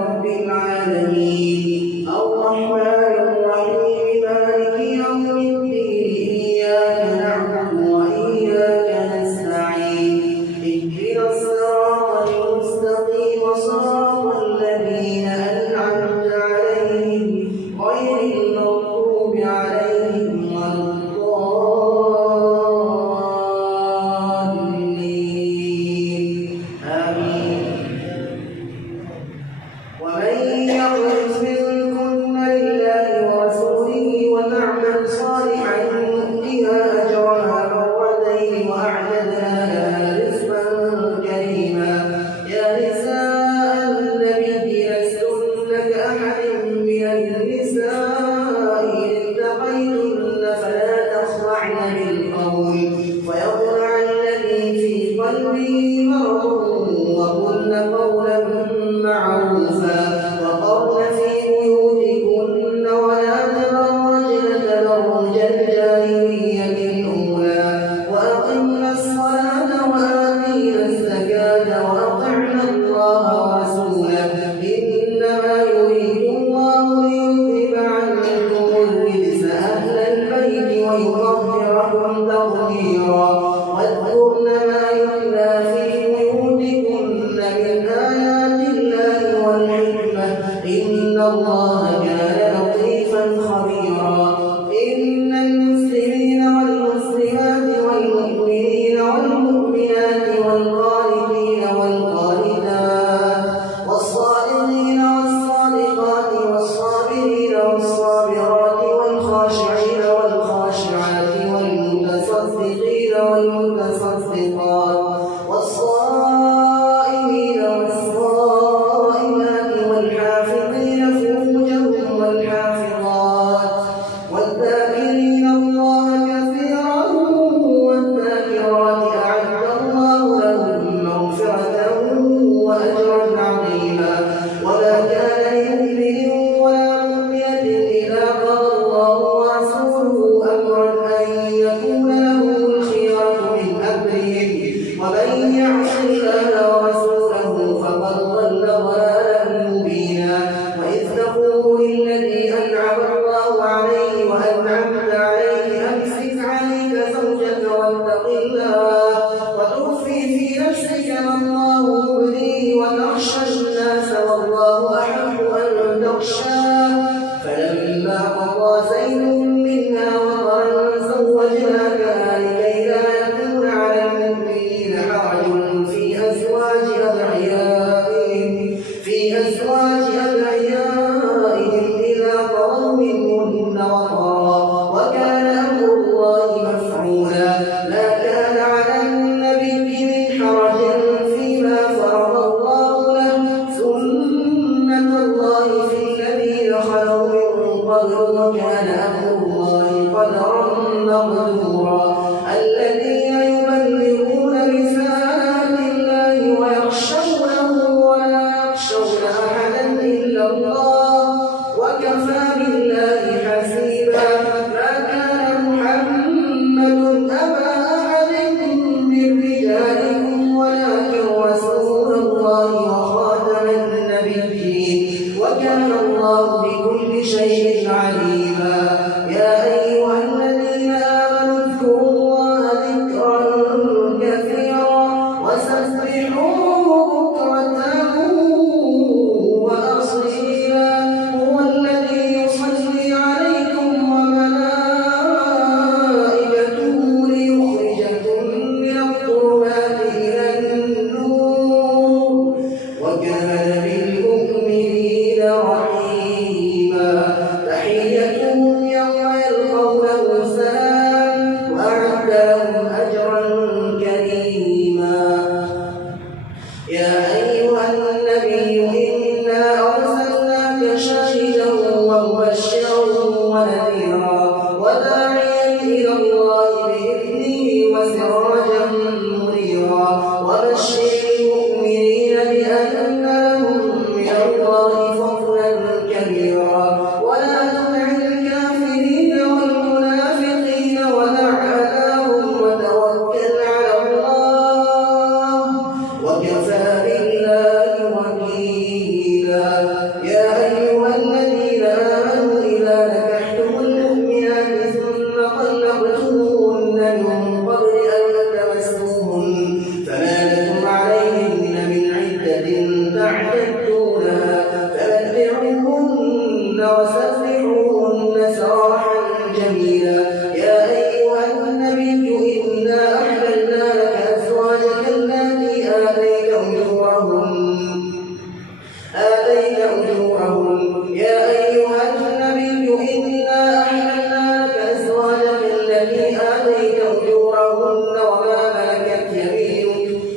رب العالمين الرحمن الرحيم مالك يوم الدين إياك نعبد وإياك نستعين اهدنا الصراط المستقيم صراط الذين أنعمت عليهم غير المغضوب عليهم ولا الضالين آمين. ومن يقنت منكن لله ورسوله وتعمل صالحا نؤتها أجرها مرتين وأعتدنا لها رزقا كريما. يا نساء النبي لستن كأحد من النساء إن اتقيتن فلا تخضعن بالقول فيطمع الذي في قلبه مرض وقلن قولا معروفا وقرن في بيوتكن ولا تبرجن تبرج الجاهلية الأولى وأقمنا الصلاة وآتينا الزكاة وأطعنا الله ورسوله إنما يريد الله ليذهب عنكم الرجس أهل البيت ويطهركم تطهيرا. واذكرن ما يتلى في بيوتكن من آيات الله والحكمة إن الله كان لطيفا خبيرا. إن المسلمين والمسلمات والمؤمنين والمؤمنات والقانتين والقانتات والصادقين والصادقات والصابرين والصابرات والخاشعين والخاشعات والمتصدقين والمتصدقات والصائمين والصائمات والحافظين فروجهم والحافظات والذاكرين الله كثيرا والذاكرات أعد الله لهم مغفرة وأجرا عظيما. وما كان لمؤمن ولا مؤمنة إذا قضى الله ورسوله أمرا أن يكون لهم الخيرة من أمرهم ومن يعص الله ورسوله فقد ضل ضلالا مبينا. وإذ تقول للذي أنعم الله عليه وأنعمت عليه أمسك عليك زوجك واتق الله وتخفي في نفسك ما الله مبديه وتخشى الناس والله أحق أن تخشاه فلما قضى زيد منها وطرا زوجناكها لكي لا يكون على المؤمنين حرج في أزواج أدعيائهم إذا قضوا منهن وطرا وكان أمر الله مفعولا. ما كان على النبي من حرج فيما فرض الله له سنة الله في الذين خلوا من قبل وكان أمر الله قدرا مقدورا. الذين يبلغون رسالات الله ويخشونه ولا يخشون أحدا إلا الله وكفى بالله حسيبا. ما كان محمد أبا أحد من رجالكم ولكن رسول الله وخاتم النبيين وكان الله بكل شيء عليما. يا أيها الذين آمنوا اذكروا الله ذكرا كثيرا وسبحوه بكرة وأصيلا. هو الذي يصلي عليكم وملائكته ليخرجكم من الظلمات إلى النور وكان بالمؤمنين رحيما. تحية آتيت أجورهن يا أيها النبي إنا أحللنا لك أزواجك التي آتيت أجورهن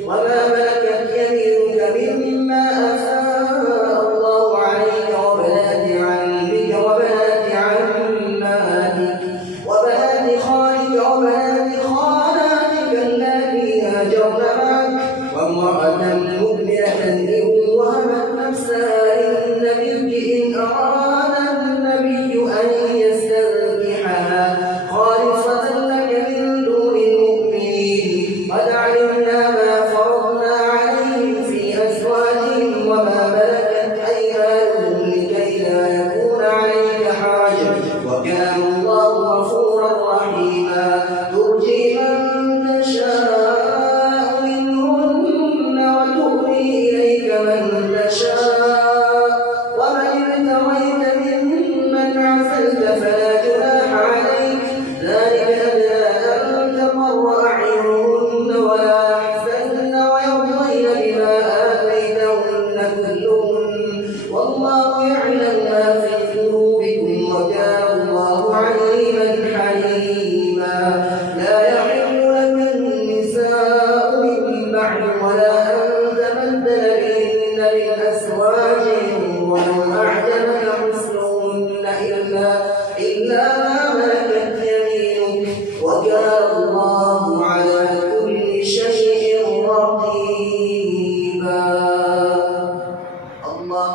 وما ملكت يمينك مما أفاء الله عليك وبنات عمك وبنات عماتك وبنات خالك وبنات خالاتك اللاتي هاجرن معك وامرأة مؤمنة إن وهبت نفسها للنبي إن أراد النبي أن يستنكحها خالصة لك من دون المؤمنين قد علمنا ما فرضنا عليهم في أزواجهم وما ملكت أيمانهم لكي لا يكون عليك حرج وكان الله غفورا رحيما ترجي من تشاء منهن وتؤوي إليك من تشاء ومن ابتغيت ممن عزلت فلا جناح عليك ذلك أدنى أن تقر أعينهن ولا يحزن ويرضين بما آتيتهن كلهن والله يعلم ما في قلوبكم وكان الله عليما حليما لا يحل لك النساء من بعد ولا أن تبدل بهن من أزواج ولو أعجبك حسنهن إلا ما ملكت يمينك وكان الله على كل شيء رقيبا. الله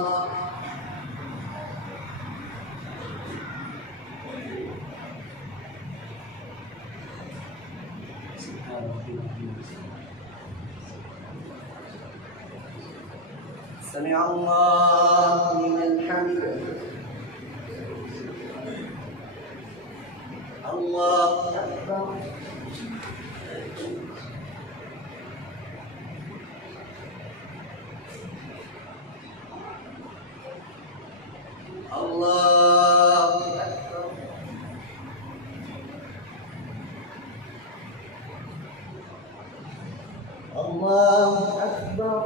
سمع الله لمن حمده. الله أكبر. الله أكبر. الله أكبر.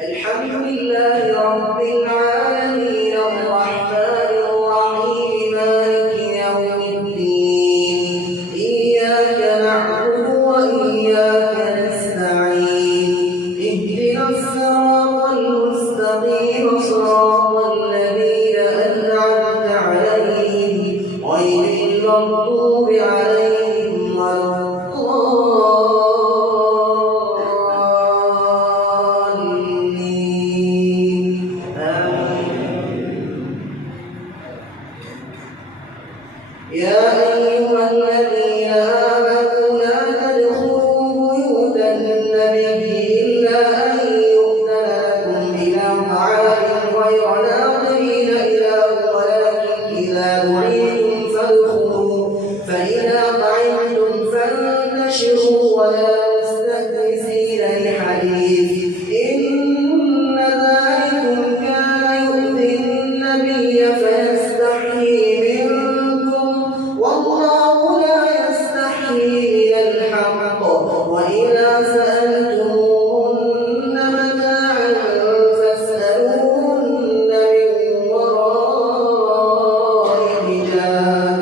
الحمد لله رب العالمين الرحمن الرحيم مالك يوم الدين إياك نعبد وإياك نستعين اهدنا الصراط المستقيم صراط الذين أنعمت عليهم غير المغضوب عليهم ولا يا أيها الذين آمنوا لا تدخلوا بيوت النبي إلا أن يؤذن لكم إلى طعام غير ناظرين إناه ولكن إذا دعيتم فادخلوا فإذا طعمتم فانتشروا ولا مستأنسين لحديث إن ذلكم كان يؤذي النبي فيستحيي والله لا يستحيي من الحق وإذا سألتموهن متاعا فاسألوهن من وراء حجاب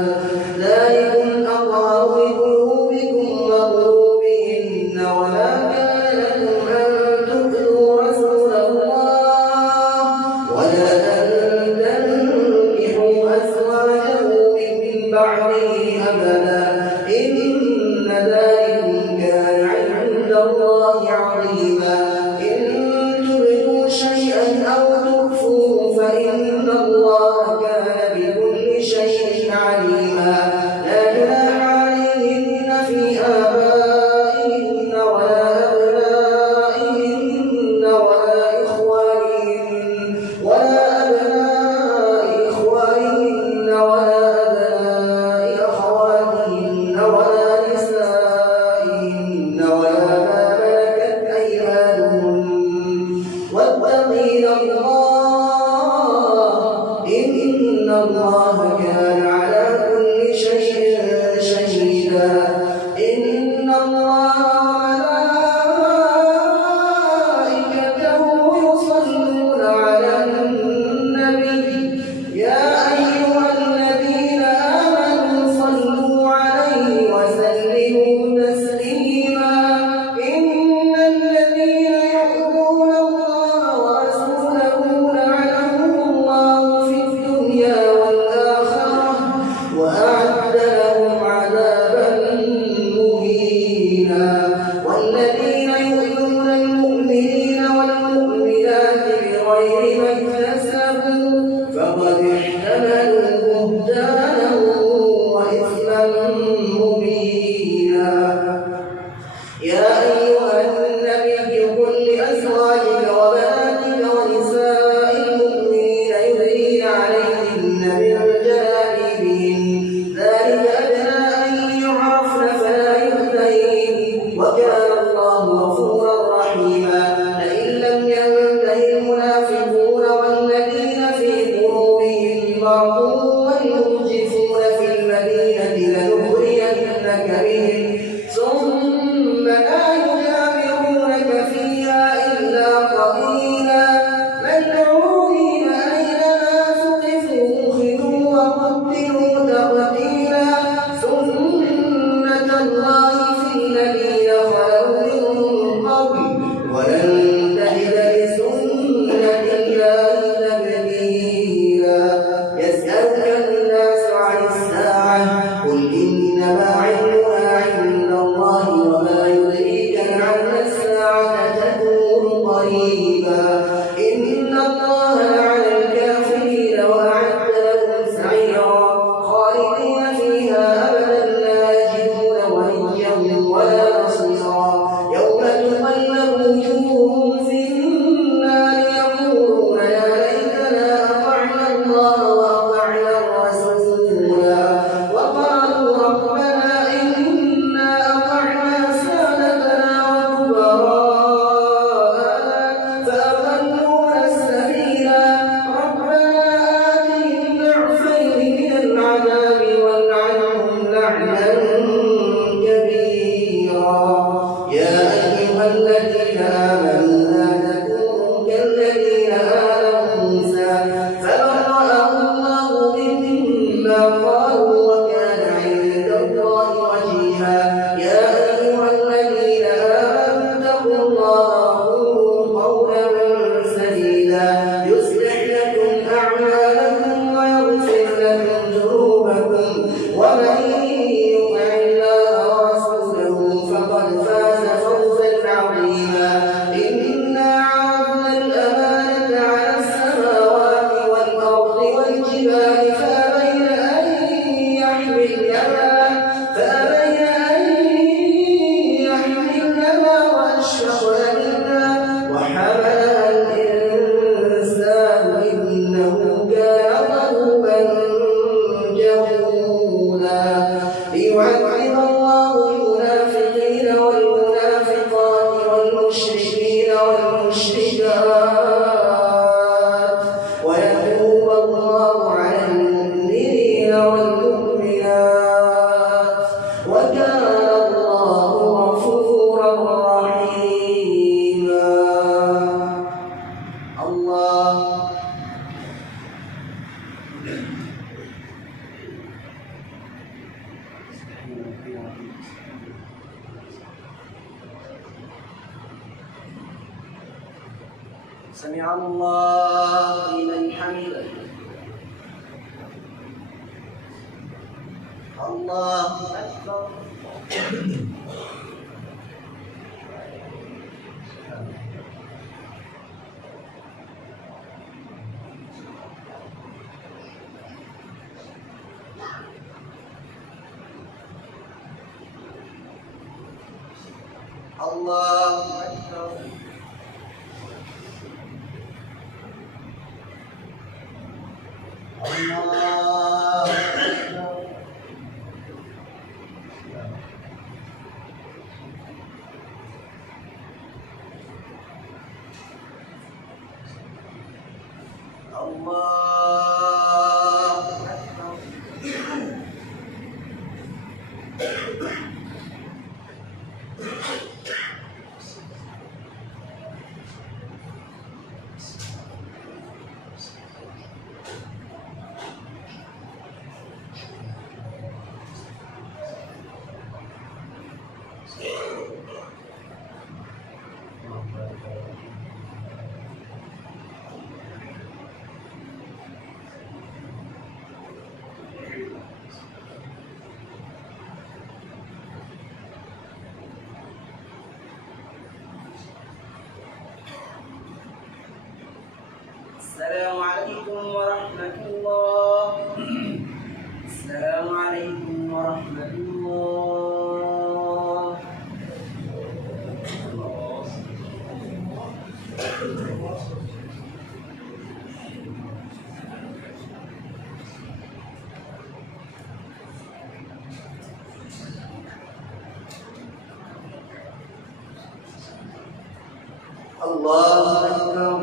ذلكم أطهر لقلوبكم وقلوبهن وما كان لكم أن تؤذوا رسول الله ولا أن تنكحوا أزواجه من بعده أبدا إن ذلكم كان عند الله والذين يؤذون المؤمنين والمؤمنات بغير ما اكتسبوا فقد احتملوا بهتانا وإثما مبينا. يا أيها النبي قل لأزواجك وبناتك ونساء المؤمنين يدنين عليهن من جلابيبهن ذلك أدنى أن يعرفن فلا يؤذين وكان الله غفورا رحيما. لئن لم ينته المنافقون والذين في قلوبهم مرض والمرجفون في المدينة لنخرجنك بهم ثم لا يجاورونك فيها إلا قليلا ملعونين أينما ثقفوا أخذوا وقتلوا تقتيلا. سنة الله في الذين خلوا من قبل ولن تجد لسنة الله تبديلا. يسألك الناس عن الساعة قل إنما علمها عند الله وما يدريك لعل الساعة تكون قريبا. إن الله لعن الكافرين وأعد لهم سعيرا خالدين فيها أبدا لا يجدون وليا ولا نصيرا. يوم تقلب وجوههم في النار يقولون يا ليتنا أطعنا الله وأطعنا الرسولا وقالوا ربنا إنا أطعنا سادتنا وكبراءنا فأضلونا السبيلا. ربنا آتهم ضعفين من العذاب والعنهم لعنا كبيرا. يا أيها الذين آمنوا لا تكونوا كالذين آذوا موسى فبرأه الله مما قالوا وكان عند الله وجيها. يا أيها الذين آمنوا اتقوا الله وقولوا قولا سديدا يصلح لكم أعمالكم ويغفر لكم ذنوبكم ومن يطع الله ورسوله فقد فاز فوزا عظيما. إنا عرضنا الأمانة على السماوات والأرض والجبال فأبين أن يحملنها وأشفقن منها وحملها الإنسان إنه كان ظلوما جهولا. ليعذب الله المنافقين والمنافقات والمشركين والمشركات ويتوب الله على المؤمنين والمؤمنات وكان الله غفورا رحيما. الله سمع الله لمن حمده. الله أكبر. الله أكبر. الله أكبر. الله أكبر. الله أكبر.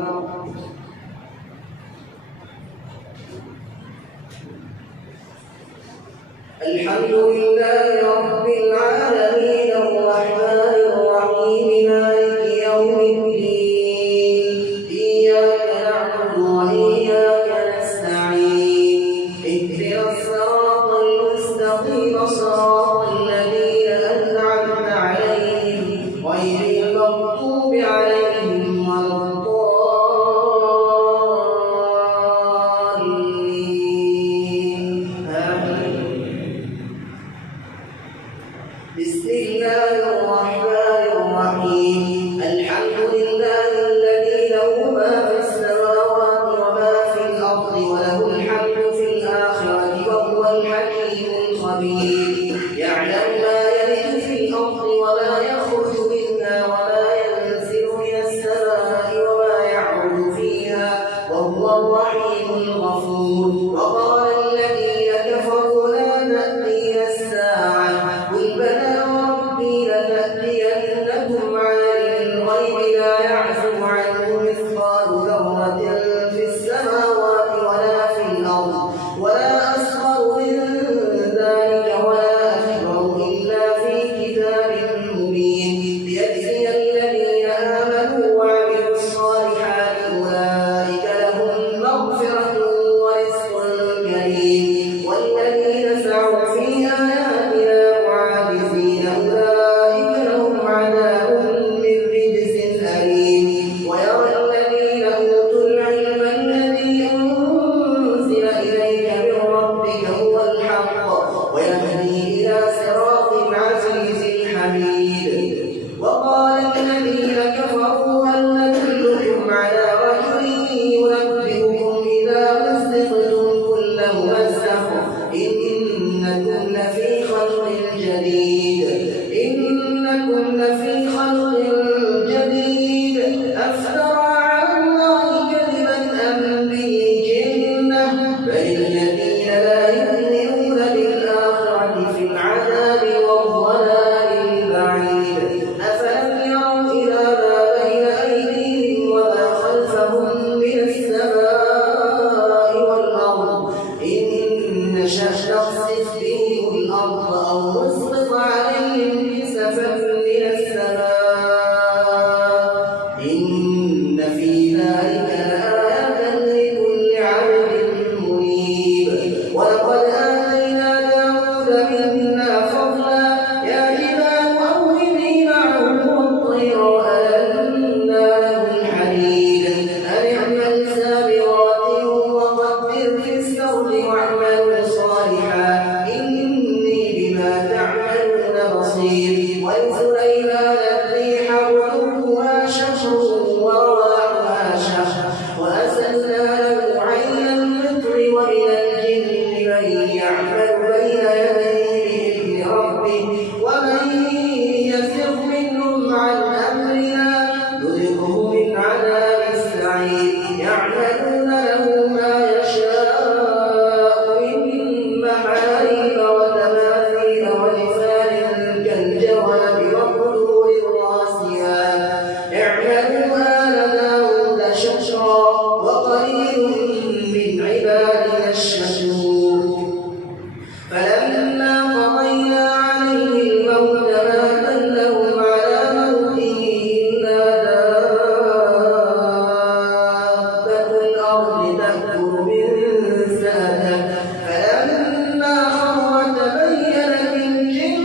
الحمد لله رب العالمين الرحمن الرحيم مالك يوم الدين إياك نعبد وإياك نستعين اهدنا الصراط المستقيم صراط الذين أنعمت عليهم غير المغضوب عليهم ولا الضالين آمين. بسم الله الرحمن الرحيم الحمد لله الذي له ما في السماوات وما في الأرض وله الحمد في الآخرة وهو الحكيم الخبير يعلم ما يلج في الأرض وما يخرج منها وما ينزل من السماء وما يعرج فيها وهو الرحيم الغفور. وقال الذين كفروا لا تأتينا الساعة قل بلى وربي لتأتينكم عالم الغيب لا يعزب عنه مثقال ذرة في السماوات ولا في الأرض ولا أصغر من ذلك ولا أكبر إلا في كتاب مبين ليجزي الذين آمنوا وعملوا الصالحات أولئك لهم مغفرة ورزق كريم والذين سعوا في آياتنا معاجزين أولئك لهم عذاب من رجز أليم. ويرى الذين أوتوا العلم الذي أنزل إليك من ربك هو الحق ويهدي إلى صراط العزيز الحميد. وقال الذين كفروا هل ندلكم على رجل ينبئكم إذا مزقتم كل ممزق إنكم لفي خلق جديد أفترى على الله كذبا أم به جنة بل الذين لا يؤمنون بالآخرة في العذاب والضلال البعيد. أفلم يروا إلى ما بين أيديهم وما خلفهم من السماء والأرض إن نشأ نخسف بهم الأرض أو نسقط عليهم كسفا من السماء إن في ذلك لآية لكل عبد منيب. ولقد آتينا داود منا فضلا يا جبال أوبي معه والطير وألنا له الحديد أن اعمل سابغات وقدر في السرد واعملوا صالحا إني بما تعملون بصير. ولسليمان الريح غدوها شهر ورواحها شهر وأسلنا له عين القطر ومن الجن من يعمل بين يديه بإذن ربه ومن يزغ منهم عن أمرنا نذقه من عذاب السعير. يعملون له ما يشاء من محاريب وتماثيل وجفان كالجواب وقدور الراسيات اعملوا آل داود شكرا وقليل من عبادنا الشكور. فلما قضينا عليه الموت ما دلهم على موته إلا دابة الأرض تأكل من سأته فلما خر تبينت الجن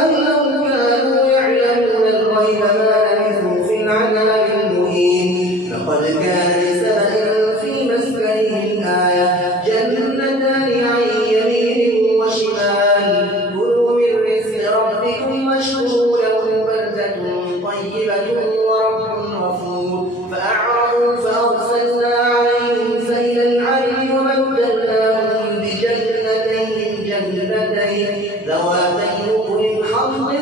أن لو كانوا يعلمون الغيب ما لبثوا في العذاب المهين. لقد كان لسبأ في مسكنهم آية جنتان عن يمين وشمال كلوا من رزق ربكم واشكروا له بلدة طيبة ورب غفور. فأعرضوا فأرسلنا عليهم سيل العرم وبدلناهم بجنتين ذواتي أكل خضر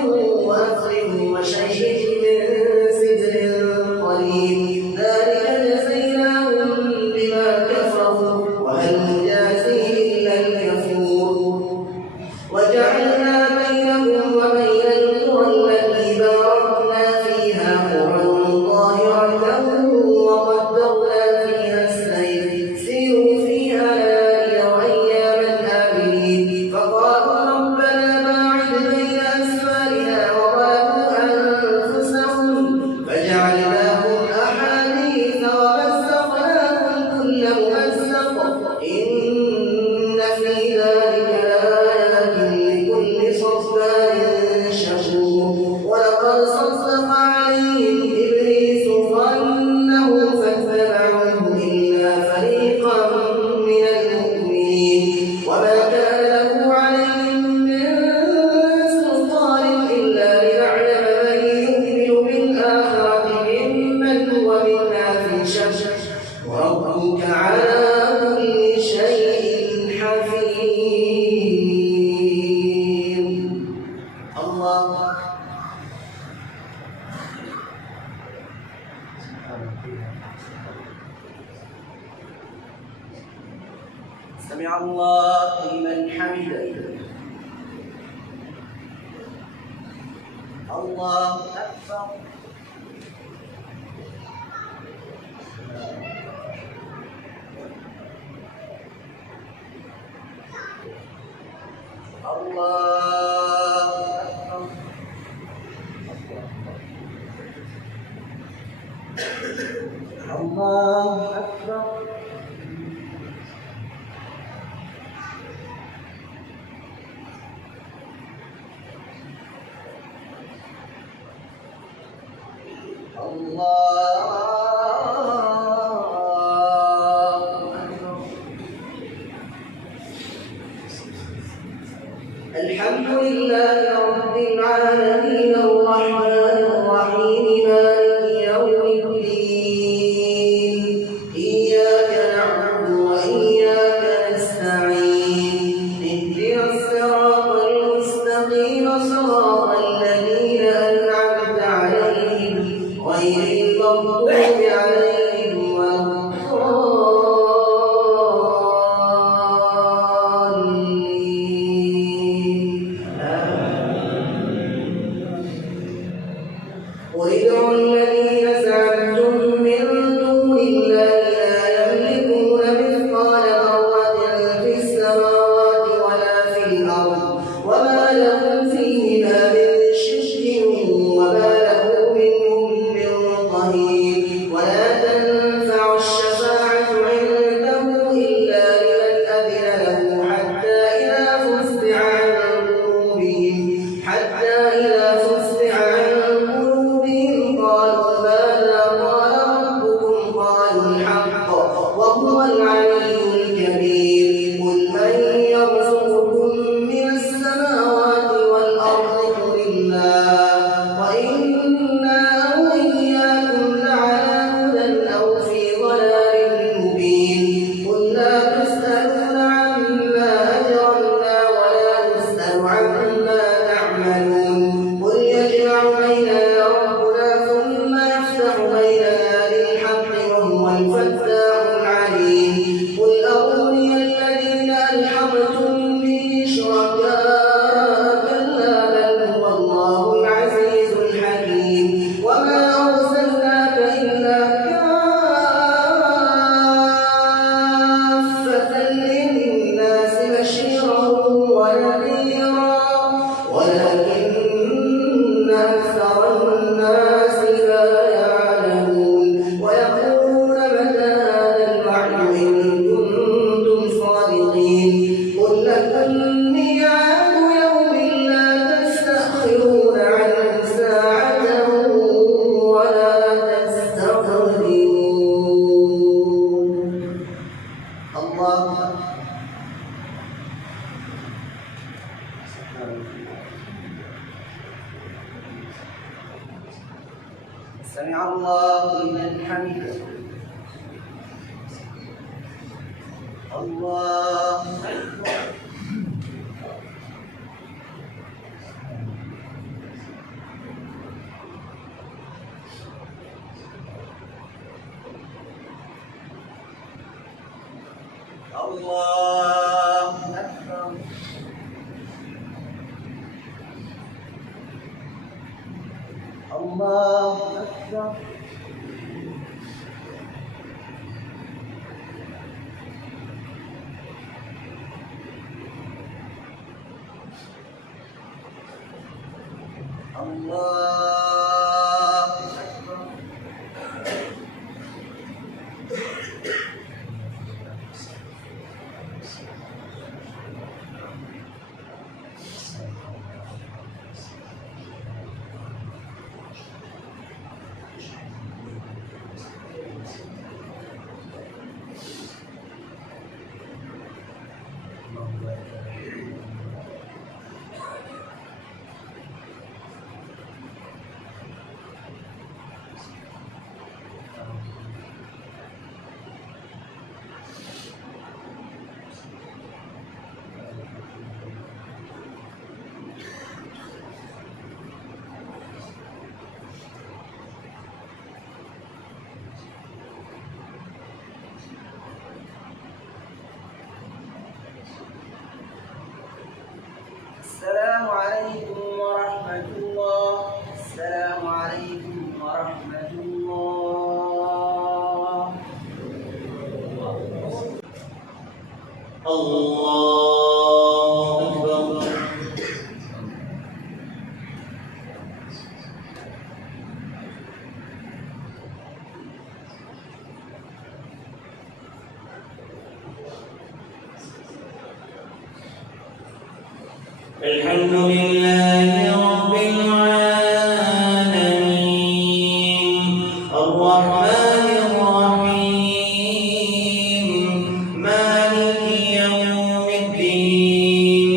وأثر وشيء من سدر قليل سمع الله لمن حمده. الله أكبر. الله أكبر. الله أكبر. الحمد لله رب العالمين الرحمن الرحيم مالك يوم الدين إياك نعبد وإياك نستعين اهدنا الصراط المستقيم صراط الذين أنعمت عليهم غير المغضوب عليهم ولا وادعوا الذين زعمتم من دون الله لا يملكون مثقال ذرة في السماوات ولا في الأرض وما لهم فيهما من شرك وما له منهم من ظهير ولا تنفع الشفاعة عنده إلا لمن أذن له حتى إذا فزع عن قلوبهم قالوا ماذا قال ربكم قالوا الحق وهو العلي الكبير قل من يرزقكم من السماوات والأرض قل الله وإنا أو إياكم لعلى هدى أو في ضلال مبين قل لا تسألون عما أجرمنا ولا نسأل عما تعملون قل يجمع بيننا ربنا ثم يفتح بيننا بالحق وهو الفتاح العليم قل أروني الذين ألحقتم به شركاء كلا بل هو الله العزيز الحكيم وما أرسلناك إلا كافة للناس بشيرا ونذيرا ولكن أكثر الناس لا يعلمون ويقولون متى هذا الوعد إن كنتم صادقين قل لكم ميعاد يوم لا تستأخرون عنه ساعة ولا تستقدمون. الله سمع الله لمن حمده. الله أكبر. الله أكبر. الله أكبر. الله أكبر. الله أكبر. الحمد لله رب العالمين الرحمن الرحيم مالك يوم الدين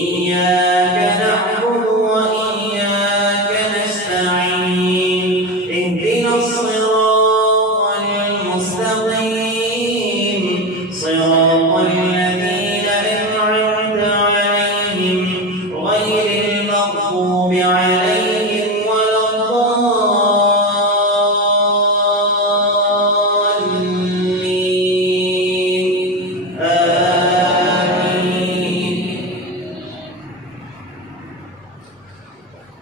إياك نعبد وإياك نستعين اهدنا الصراط المستقيم صراط الذين أنعمت عليهم غير المغضوب عليهم ولا الضالين آمين.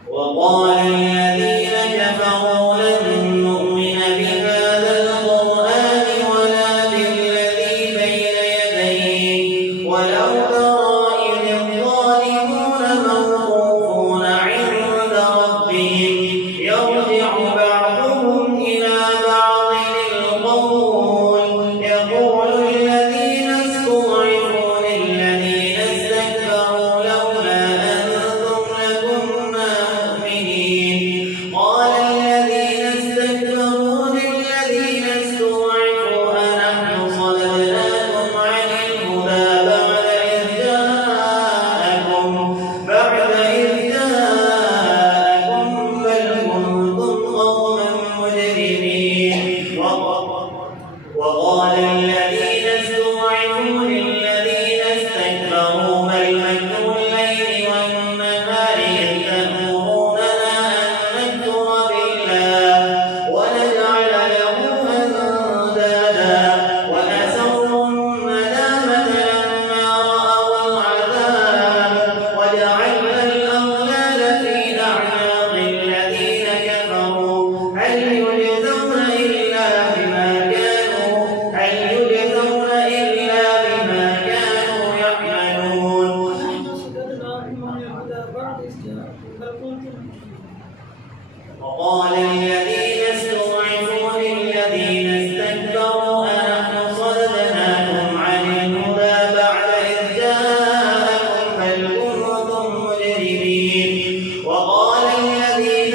وقال الذين كفروا لن نؤمن بهذا القرآن ولا بالذي بين يديه ولو ترى إذ الظالمون موقوفون عند ربهم يرجع بعضهم إلى بعض القول يقول الذين استضعفوا للذين استكبروا لولا أنتم لكنا مؤمنين قال الذين استكبروا للذين استضعفوا أنحن صددناكم عن الهدى بعد إذ جاءكم بل كنتم قوما مجرمين وقال الذين استضعفوا للذين استكبروا بل مكر الليل والنهار إذ تأمروننا أن نكفر بالله ونجعل له أندادا وأسروا الندامة لما رأوا العذاب وجعلنا الأغلال في أعناق الذين كفروا هل يجزون إلا بما يعملون. وقال الذين استضعفوا للذين استكبروا أنحن صددناكم عن الهدى بعد إذ جاءكم بل كنتم مجرمين وقال الذين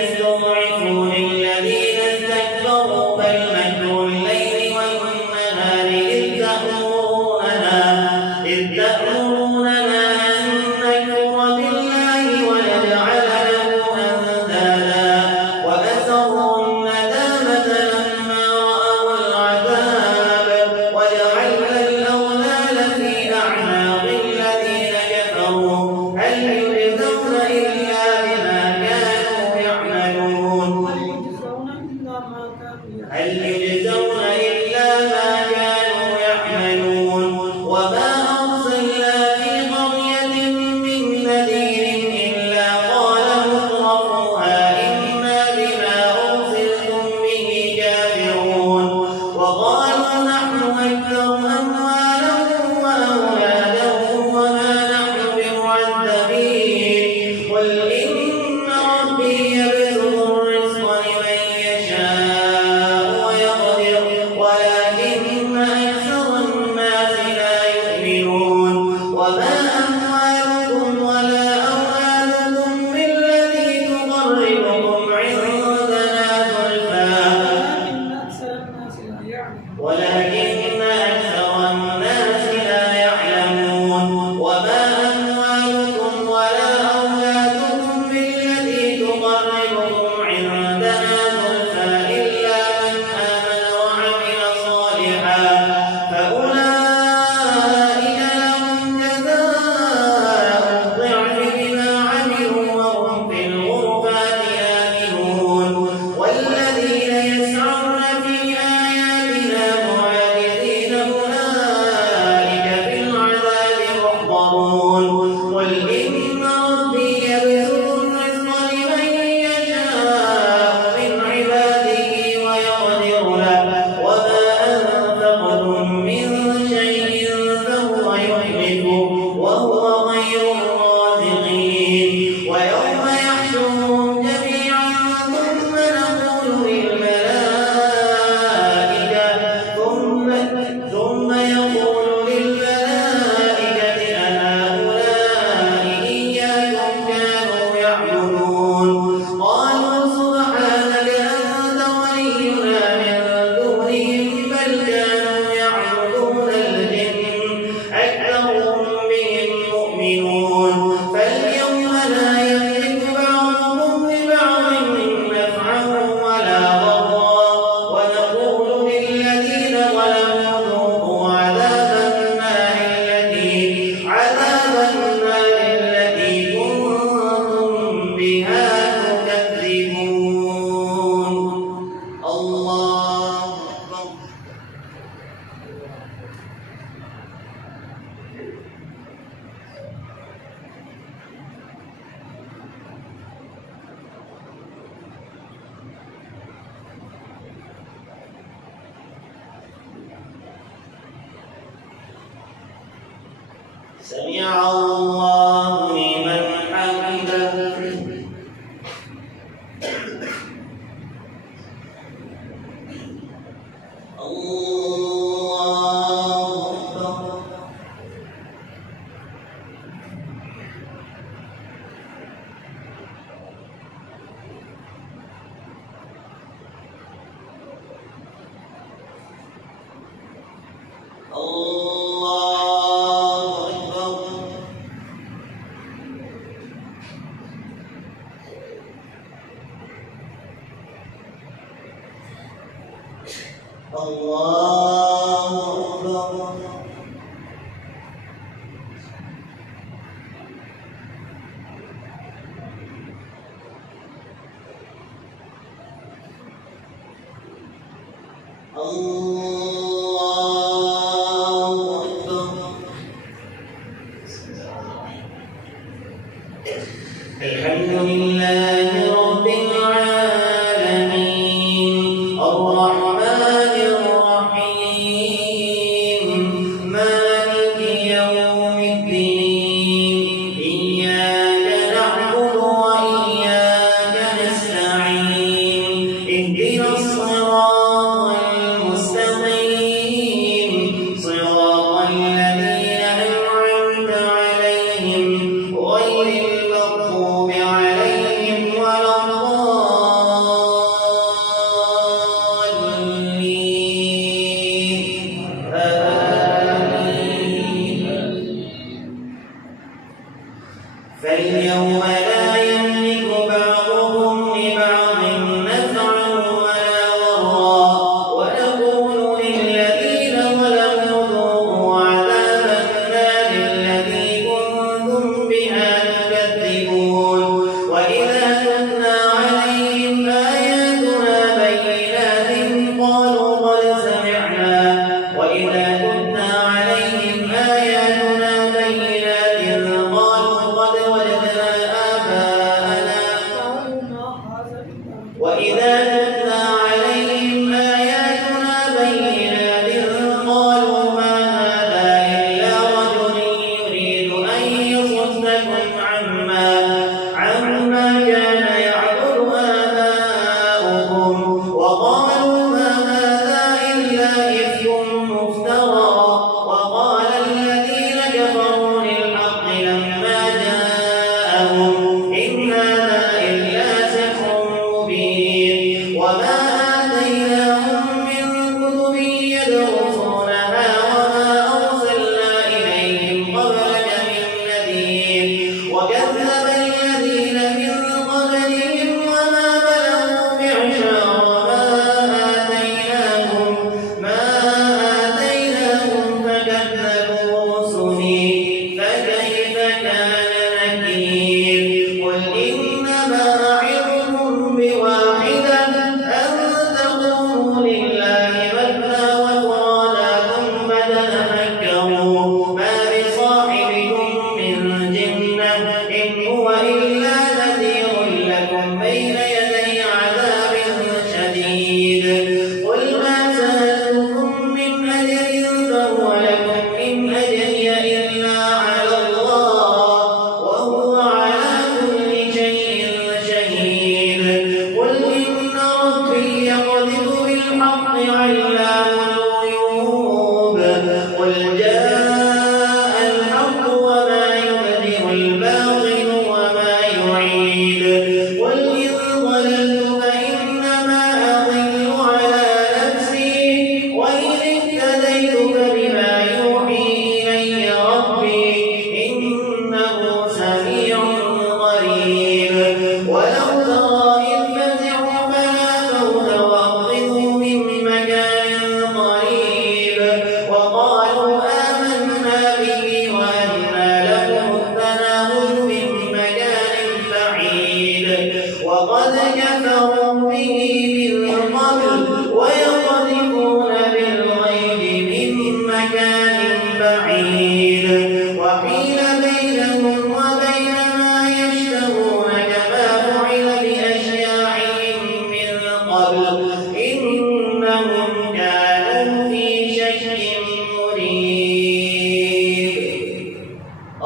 استضعفوا للذين استكبروا بل مكر الليل والنهار إذ تأمروننا أن نكفر بالله ونجعل له أندادا وأسروا الندامة لما رأوا العذاب وجعلنا الأغلال في أعناق الذين كفروا هل يجزون إلا بما كانوا يعملون. وما أرسلنا في قرية من نذير إلا قال مترفوها إنا بما أرسلتم به كافرون وقالوا نحن أكثر أموالا وأولادا وما نحن بمعذبين قل إن ربي يبسط الرزق لمن يشاء ويقدر ولكن أكثر الناس لا يؤمنون. وما أموالكم ولا أولادكم بالتي تقربكم عندنا زلفى ولكن أكثر الناس لا يعلمون. وما أموالكم ولا أولادكم بالتي تقربكم عندنا زلفى إلا من آمن وعمل صالحا فأولئك لهم جزاء الضعف بما عملوا وهم في الغرفات آمنون. والذين يسعون في آياتنا معاجزين أولئك في العذاب محضرون. قل إن ربي يبسط الرزق لمن يشاء من عباده ويقدر سمع الله لمن حمده الحمد لله رب العالمين الرحمن الرحيم مالك يوم الدين إياك نعبد وإياك نستعين اهدنا الصراط المستقيم صراط الذين أنعمت عليهم غير المغضوب عليهم ولا الضالين آمين. فاليوم لا يملك بعضهم لبعض نفعا ولا ضرا ونقول للذين ظلموا ذوقوا عذاب النار التي كنتم بها تكذبون وإذا تتلى عليهم آياتنا بينات قالوا قد سمعنا وإذا تتلى عليهم آياتنا بينات قالوا قد وجدنا آباءنا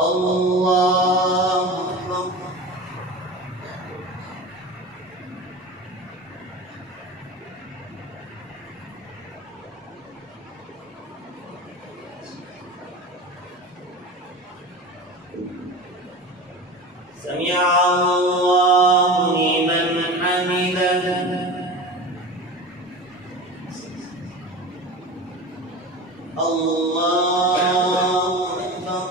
الله أكبر. سمع الله لمن حمده. الله أكبر.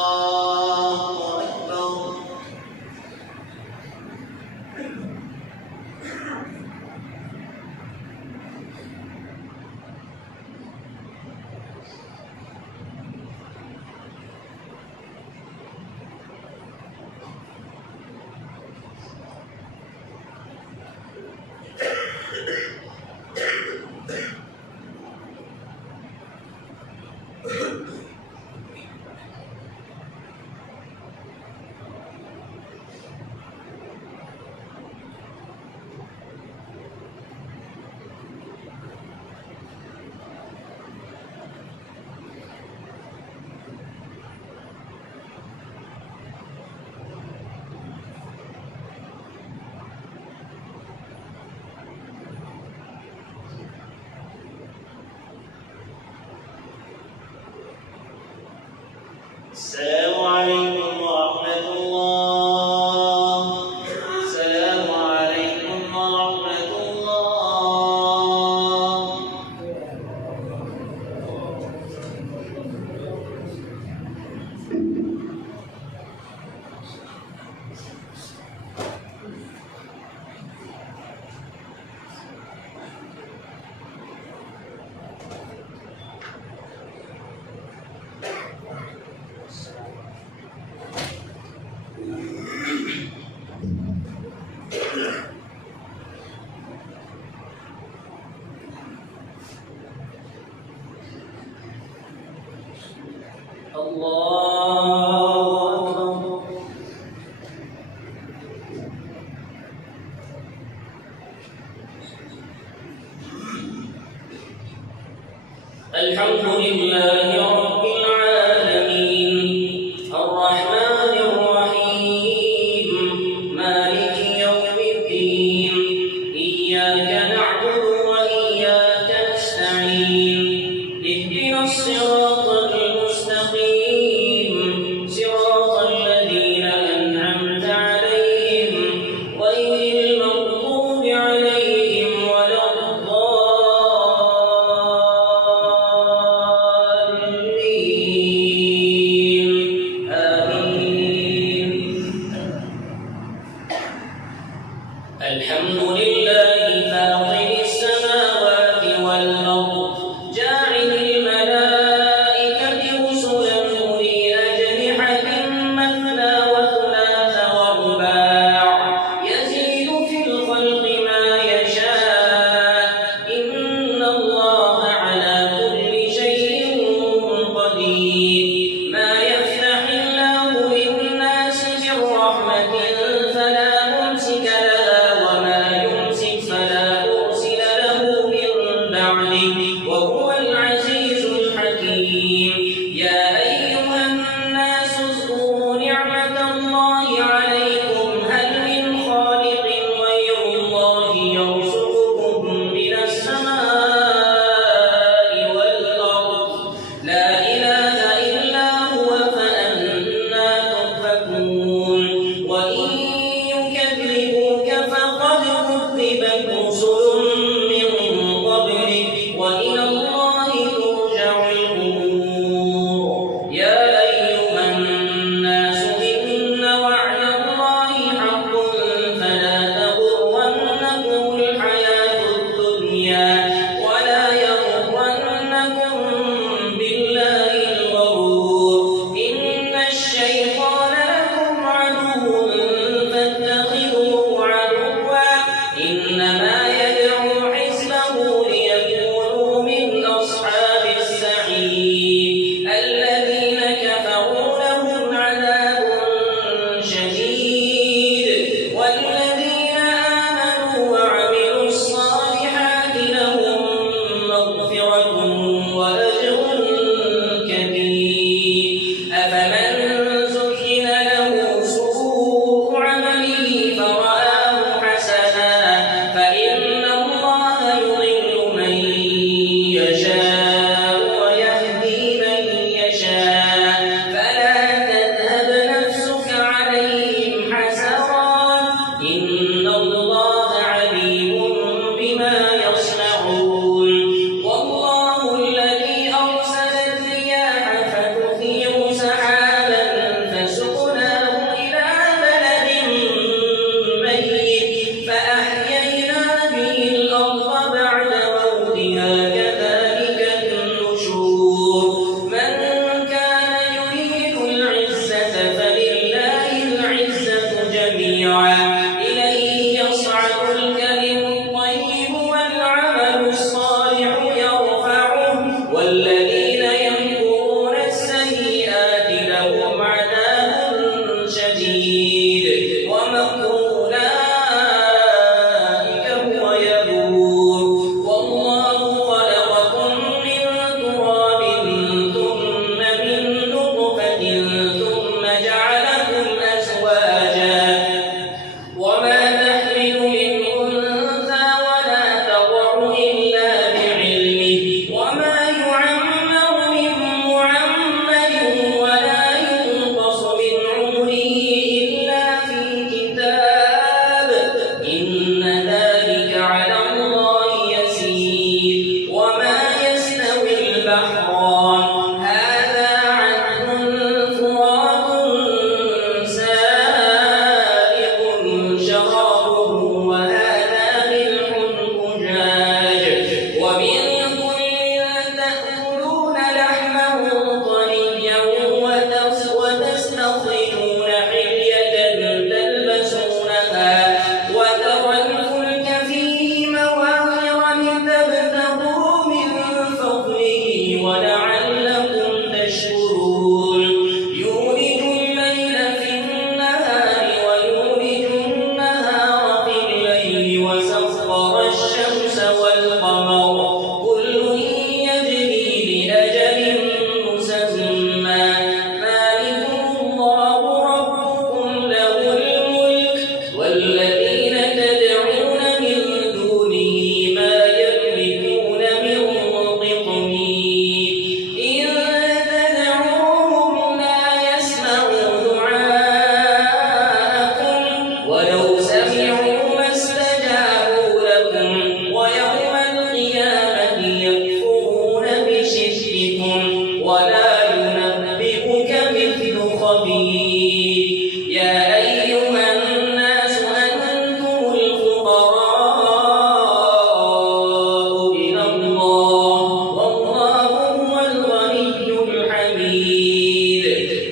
الله أكبر. السلام عليكم ورحمة الله. السلام عليكم ورحمة الله. الحمد لله رب العالمين الرحمن الرحيم مالك يوم الدين إياك نعبد وإياك نستعين اهدنا الصراط المستقيم صراط الذين أنعمت عليهم غير المغضوب عليهم ولا الضالين آمين. الشيطان لكم عدو فاتخذوه عدوا إنما يدعو حزبه ليكونوا من أصحاب السعير الذين كفروا لهم عذاب شديد والذين آمنوا وعملوا الصالحات لهم مغفرة وأجر كبير أفمن زين له سوء عمله فرآه حسنا فإن الله يضل من يشاء ويهدي من يشاء فلا تذهب نفسك عليهم حسرات إن الله عليم بما يصنعون والله الذي أرسل الرياح فتثير سحابا فسقناه إلى بلد ميت فأحيينا به الأرض بعد موتها كذلك النشور من كان يريد العزة فلله العزة جميعا إليه يصعد الكلم الطيب والعمل الصالح يرفعه والذين يمكرون السيئات لهم عذاب شديد ومكر أولئك هو يبور والله خلقكم من تراب ثم من نطفة ثم جعلكم أزواجا وما تحمل من أنثى ولا تضع إلا بعلمه وما يعمر من معمر ولا ينقص من عمره إلا في كتاب إن ذلك على الله يسير وما يستوي البحران هذا عذب فرات سائغ شرابه وهذا ملح أجاج ومن كل تأكلون لحما طريا وتستخرجون حلية تلبسونها وترى الفلك فيه مواخر لتبتغوا من فضله ولعلكم تشكرون يولج الليل في النهار ويولج النهار في الليل وسخر الشمس والقمر كل يجري لأجل مسمى ذلكم الله ربكم له الملك والذين تدعون من دونه ما يملكون من قطمير إن تدعوهم لا يسمعوا دعاءكم ولو سمعوا ما استجابوا لكم ويوم القيامة يكفرون بشرككم ولا ينبئك مثل خبير يا أيها الناس أنتم الفقراء إلى الله والله هو الغني الحميد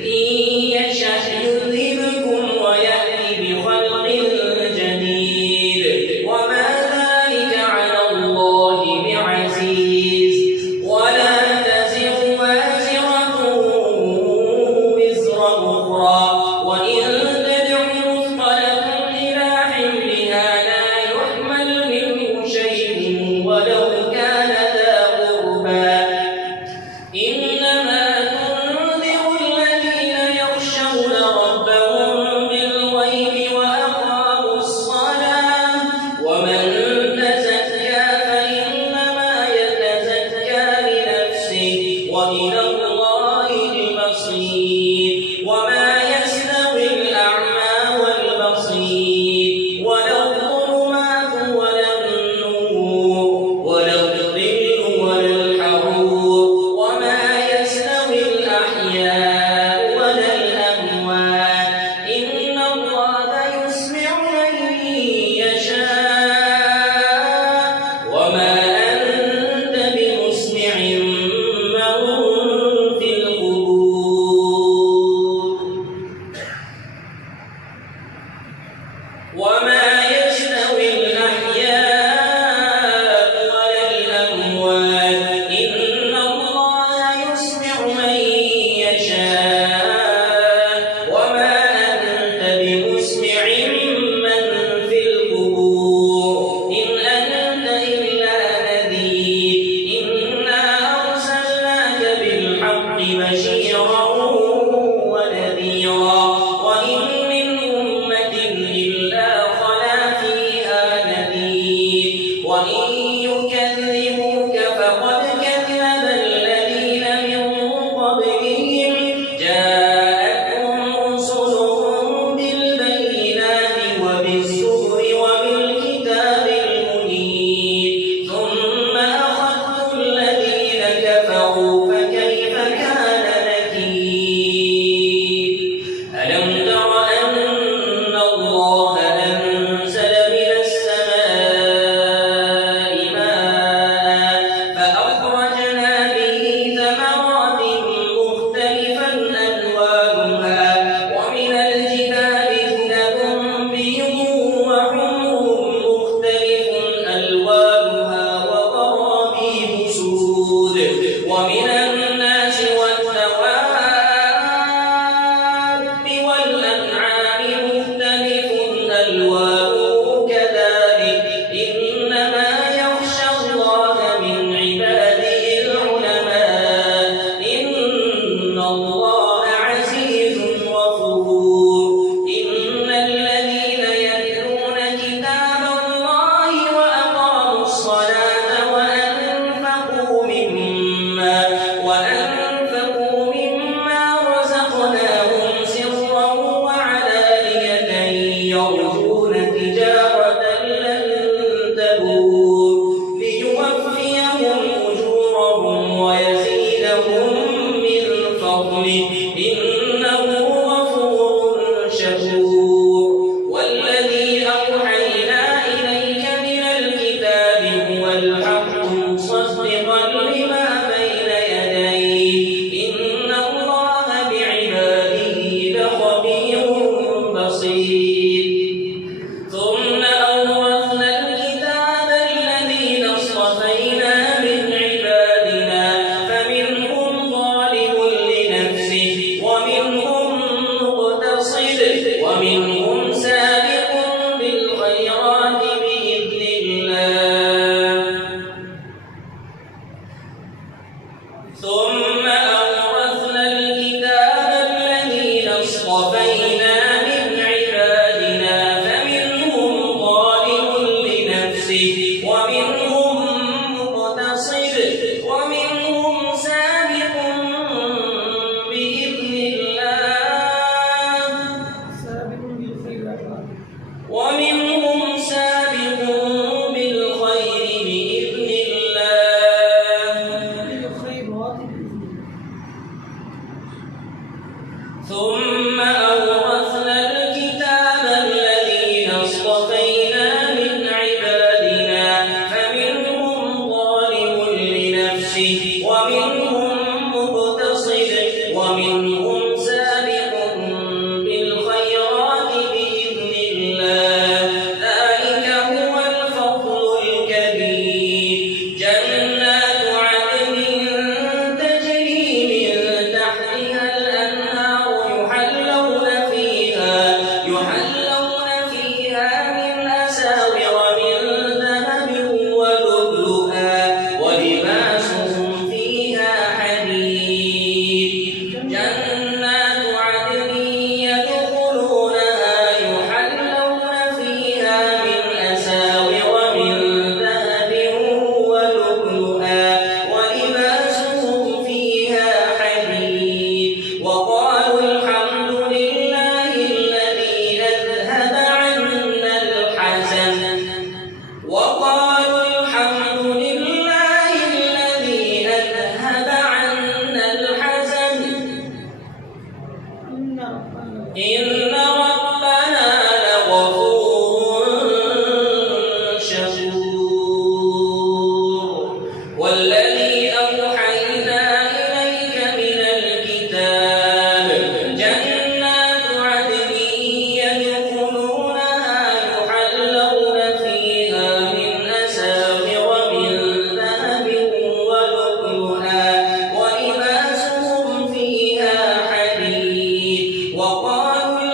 إن يشأ يذهبكم ويأتي بخلق جديد وما ذلك على الله بعزيز ولا تزر وازرة وزر أخرى وإن تدع مثقلة إلى حملها لا يحمل منه شيء ولو كان ذا قربى إنما تنذر الذين يخشون ربهم بالغيب وأقاموا الصلاة ومن تزكى فإنما يتزكى لنفسه وإلى الله المصير وما وإن من أمة إلا خلا فيها نذير وإن يكذبوك فقد كذب الذين من قبلهم جاءتهم رسلهم بالبينات وبالزبر وبالكتاب المنير ثم أخذت الذين كفروا فكيف كان نكير ألم تر أن الله أنزل من السماء ماء فأخرجنا به ثمرات مختلفا ألوانها ومن الجبال جدد بيض وحمر مختلف ألوانها وغرابيب سود ومن الناس والدواب والأنعام مختلف ألوانه كذلك إنما يخشى الله من عباده العلماء إن الله عزيز غفور إن الذين يتلون كتاب الله وأقاموا الصلاة وأنفقوا مما رزقناهم سرا وعلانية يرجون تجارة لن تبور ليوفيهم أجورهم ويزيدهم من فضله إنه غفور شكور والذي أوحينا إليك من الكتاب هو الحق مصدقا لما بين يديه إن الله بعباده لخبير بصير ثم أورثنا الكتاب الذين اصطفينا من عبادنا فمنهم ظالم لنفسه ومنهم مقتصد ومنهم سابق بالخيرات بإذن الله ثم أورثنا الكتاب الذين اصطفينا من عبادنا فمنهم ظالم لنفسه ومنهم مقتصد ومنهم سابق بإذن الله ومنهم سابق بالخير بإذن الله ثم أورثنا الكتاب الذين اصطفينا من عبادنا فمنهم ظالم لنفسه ومنهم مقتصد ومنهم سابق بالخيرات بإذن الله ذلك هو الفضل الكبير جنات عدن تجري من تحتها الأنهار يحلون فيها من أساور من ذهب ولؤلؤا ولباسهم فيها حرير جنات عدن يدخلونها يحلون فيها من أساور من ذهب ولؤلؤا ولباسهم فيها حرير وقالوا الحمد لله الذي أذهب عنا الحزن إن ربنا لغفور شكور والذي أوحينا إليك من الكتاب جنات عدن يدخلونها يحلون فيها من أساور من ذهب ولؤلؤا ولباسهم فيها حرير وقالوا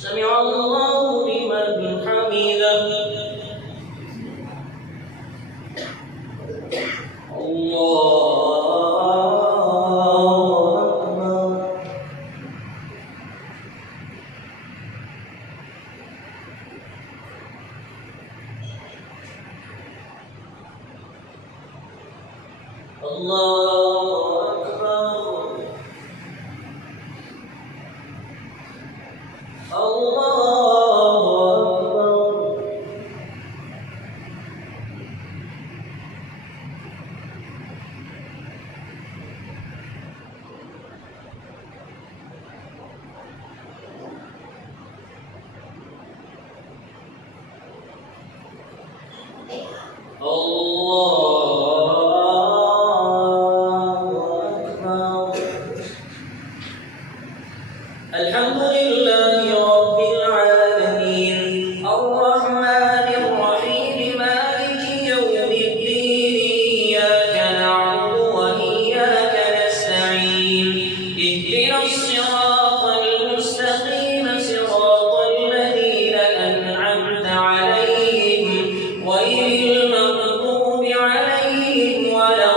سمع الله لمن حمده الله أكبر الله أكبر الحمد لله رب العالمين الرحمن الرحيم مالك يوم الدين إياك نعبد وإياك نستعين اهدنا الصراط المستقيم صراط الذين أنعمت عليهم غير المغضوب عليهم ولا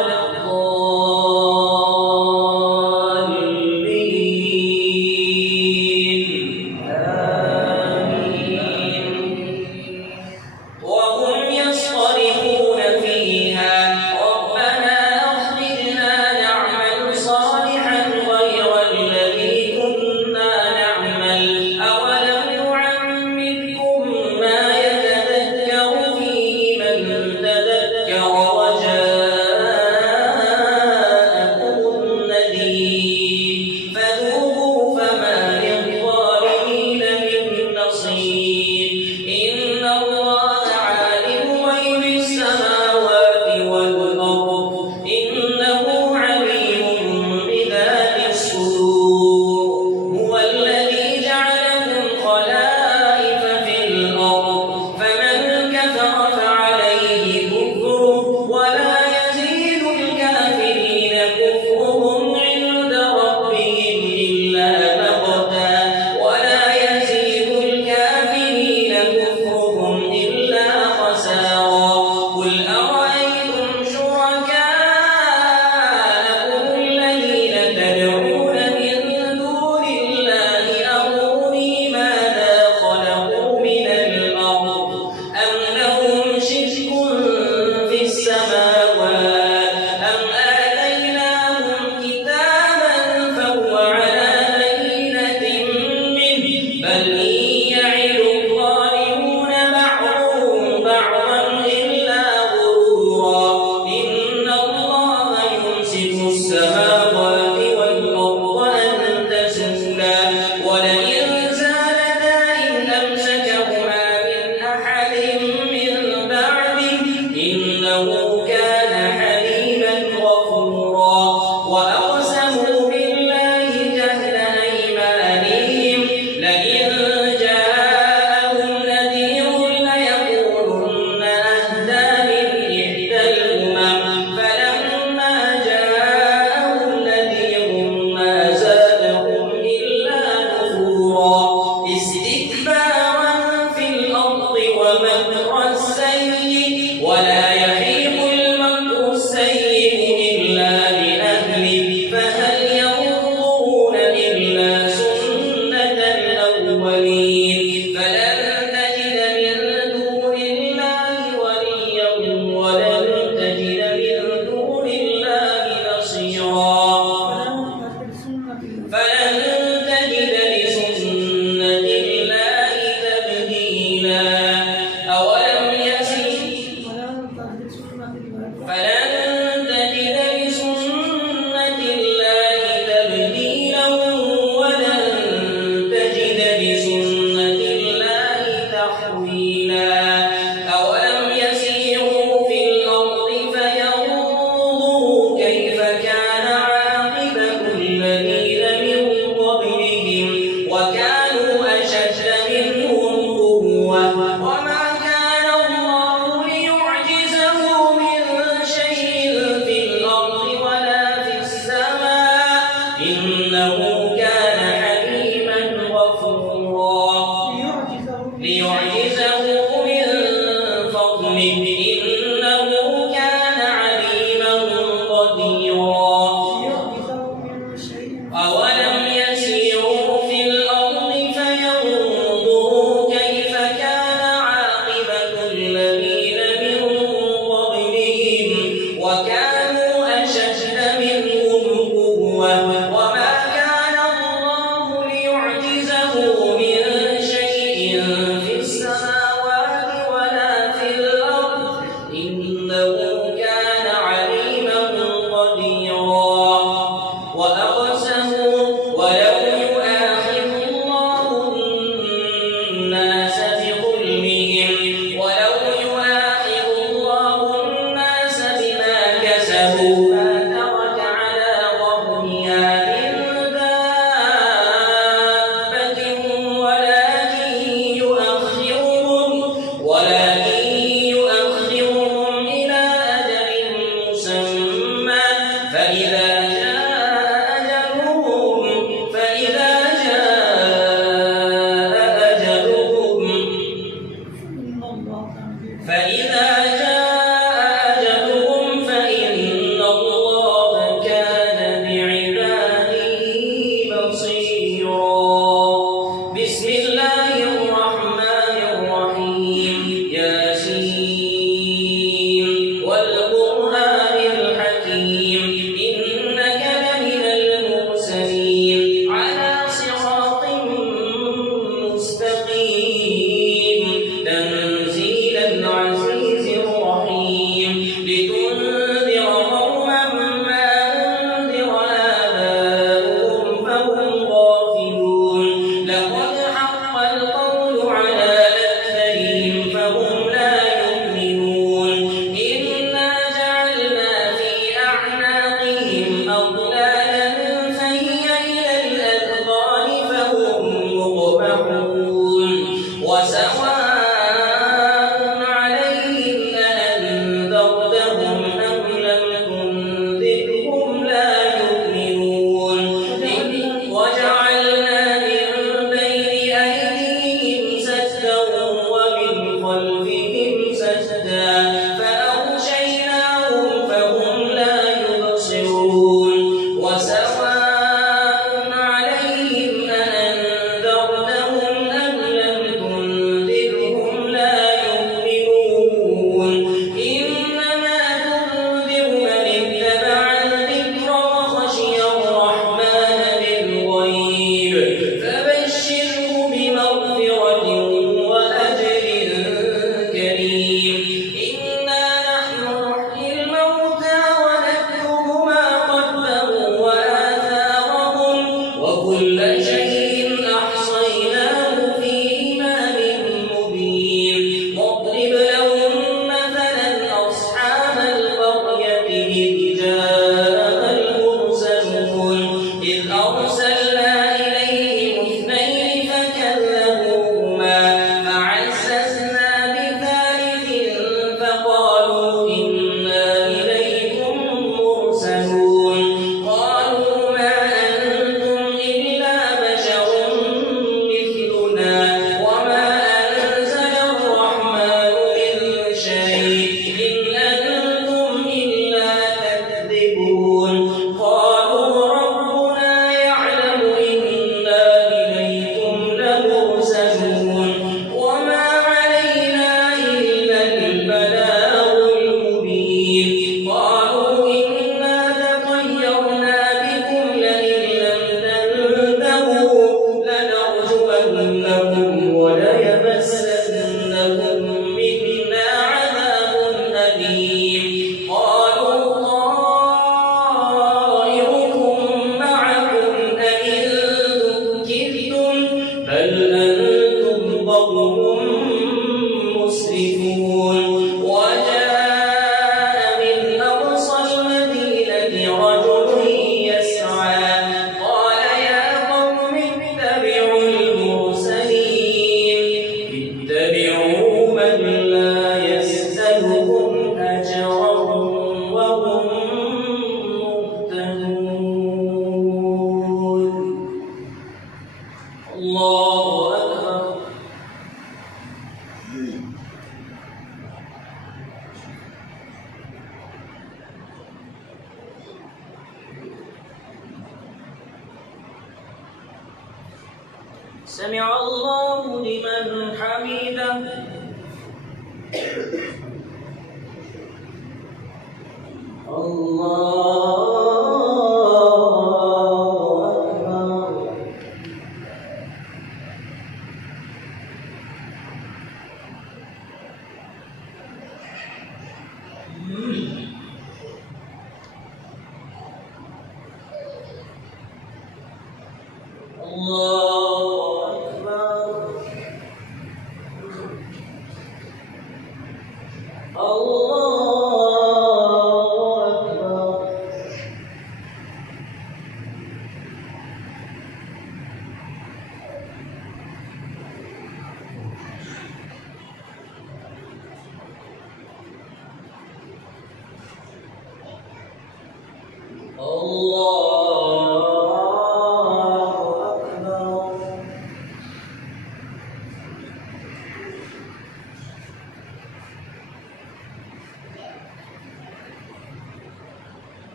سمع الله لمن حمده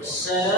السلام